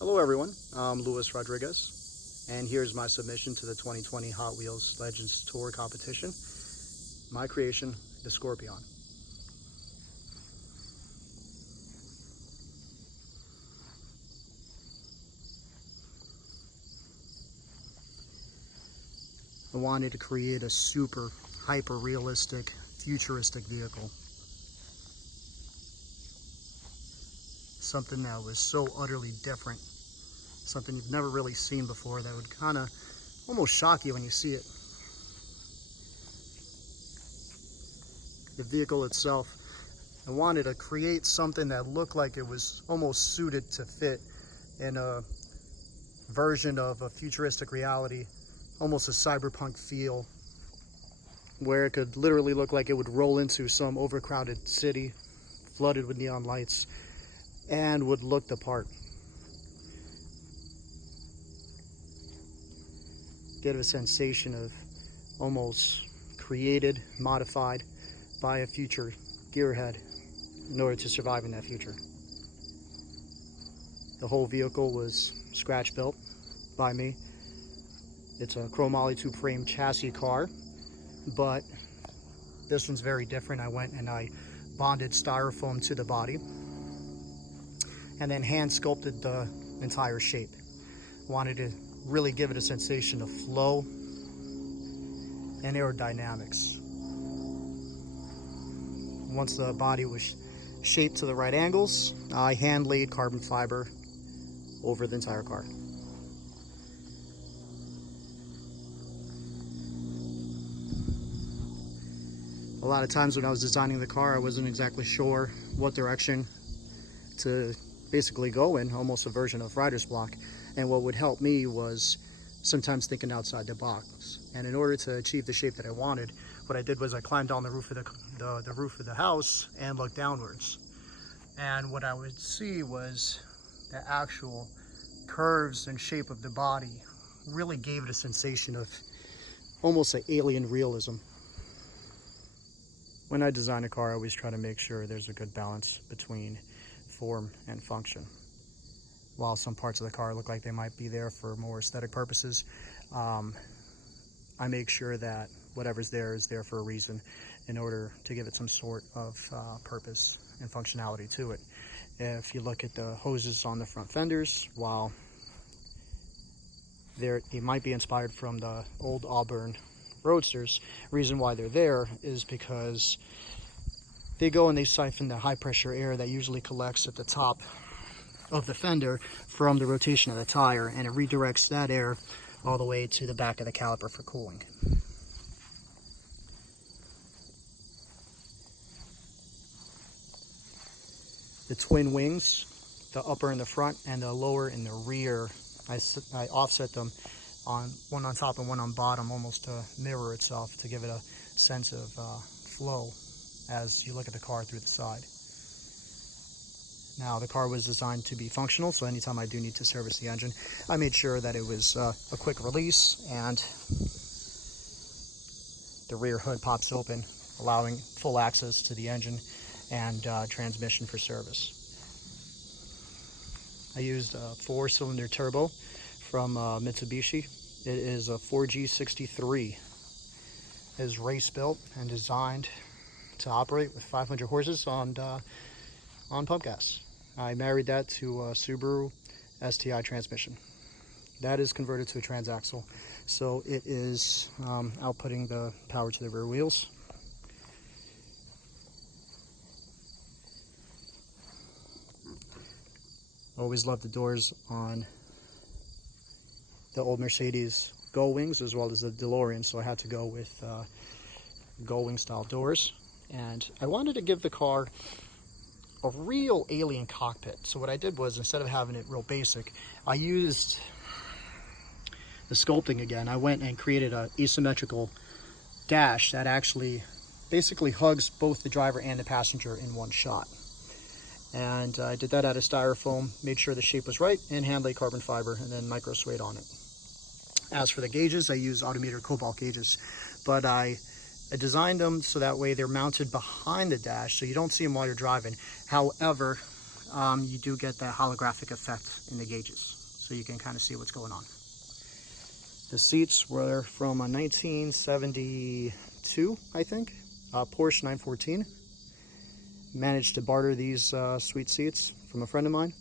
Hello everyone, I'm Luis Rodriguez, and here's my submission to the 2020 Hot Wheels Legends Tour competition. My creation, the Scorpion. I wanted to create a super hyper-realistic, futuristic vehicle. Something that was so utterly different. Something you've never really seen before that would kind of almost shock you when you see it. The vehicle itself, I wanted to create something that looked like it was almost suited to fit in a version of a futuristic reality, almost a cyberpunk feel, where it could literally look like it would roll into some overcrowded city, flooded with neon lights, and would look the part. Get a sensation of almost created, modified by a future gearhead in order to survive in that future. The whole vehicle was scratch built by me. It's a chromoly tube frame chassis car, but this one's very different. I went and I bonded styrofoam to the body and then hand sculpted the entire shape. Wanted to really give it a sensation of flow and aerodynamics. Once the body was shaped to the right angles, I hand laid carbon fiber over the entire car. A lot of times when I was designing the car, I wasn't exactly sure what direction to basically go in, almost a version of writer's block. And what would help me was sometimes thinking outside the box. And in order to achieve the shape that I wanted, what I did was I climbed down the roof of the roof of the house and looked downwards. And what I would see was the actual curves and shape of the body really gave it a sensation of almost an alien realism. When I design a car, I always try to make sure there's a good balance between form and function. While some parts of the car look like they might be there for more aesthetic purposes, I make sure that whatever's there is there for a reason in order to give it some sort of purpose and functionality to it. If you look at the hoses on the front fenders, while they might be inspired from the old Auburn Roadsters, reason why they're there is because they go and they siphon the high pressure air that usually collects at the top of the fender from the rotation of the tire, and it redirects that air all the way to the back of the caliper for cooling. The twin wings, the upper in the front and the lower in the rear, I offset them on one on top and one on bottom, almost to mirror itself, to give it a sense of flow as you look at the car through the side. Now, the car was designed to be functional, so anytime I do need to service the engine, I made sure that it was a quick release and the rear hood pops open, allowing full access to the engine and transmission for service. I used a 4-cylinder turbo from Mitsubishi. It is a 4G63. It is race built and designed to operate with 500 horses on pump gas. I married that to a Subaru STI transmission. That is converted to a transaxle, so it is outputting the power to the rear wheels. Always loved the doors on the old Mercedes Gull Wings as well as the DeLorean, so I had to go with Gull Wing style doors. And I wanted to give the car a real alien cockpit. So what I did was, instead of having it real basic, I used the sculpting again. I went and created an asymmetrical dash that actually basically hugs both the driver and the passenger in one shot. And I did that out of styrofoam, made sure the shape was right, and hand laid carbon fiber and then micro suede on it. As for the gauges, I use Autometer Cobalt gauges, but I designed them so that way they're mounted behind the dash so you don't see them while you're driving. However, you do get that holographic effect in the gauges, so you can kind of see what's going on. The seats were from a 1972, I think, Porsche 914. Managed to barter these sweet seats from a friend of mine.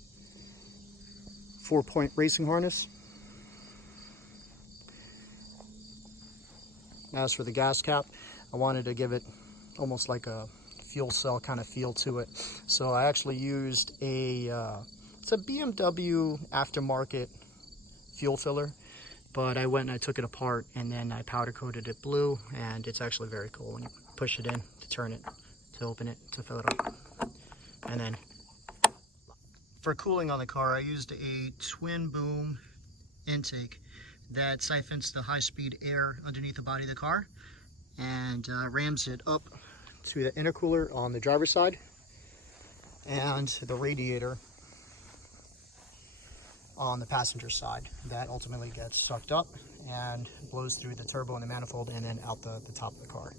4-point racing harness. As for the gas cap, I wanted to give it almost like a fuel cell kind of feel to it. So I actually used it's a BMW aftermarket fuel filler, but I went and I took it apart and then I powder coated it blue, and it's actually very cool when you push it in to turn it, to open it, to fill it up. And then for cooling on the car, I used a twin boom intake that siphons the high-speed air underneath the body of the car and rams it up to the intercooler on the driver's side and the radiator on the passenger side. That ultimately gets sucked up and blows through the turbo and the manifold and then out the top of the car.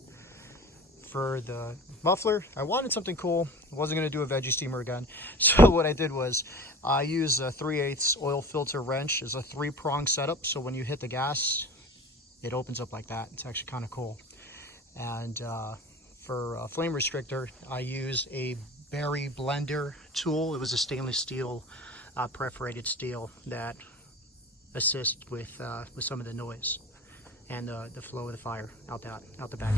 For the muffler, I wanted something cool. I wasn't going to do a veggie steamer again. So what I did was I used a 3/8 oil filter wrench. It's a 3-prong setup, so when you hit the gas, it opens up like that. It's actually kind of cool. And for a flame restrictor, I used a berry blender tool. It was a stainless steel, perforated steel that assists with some of the noise and the flow of the fire out the back.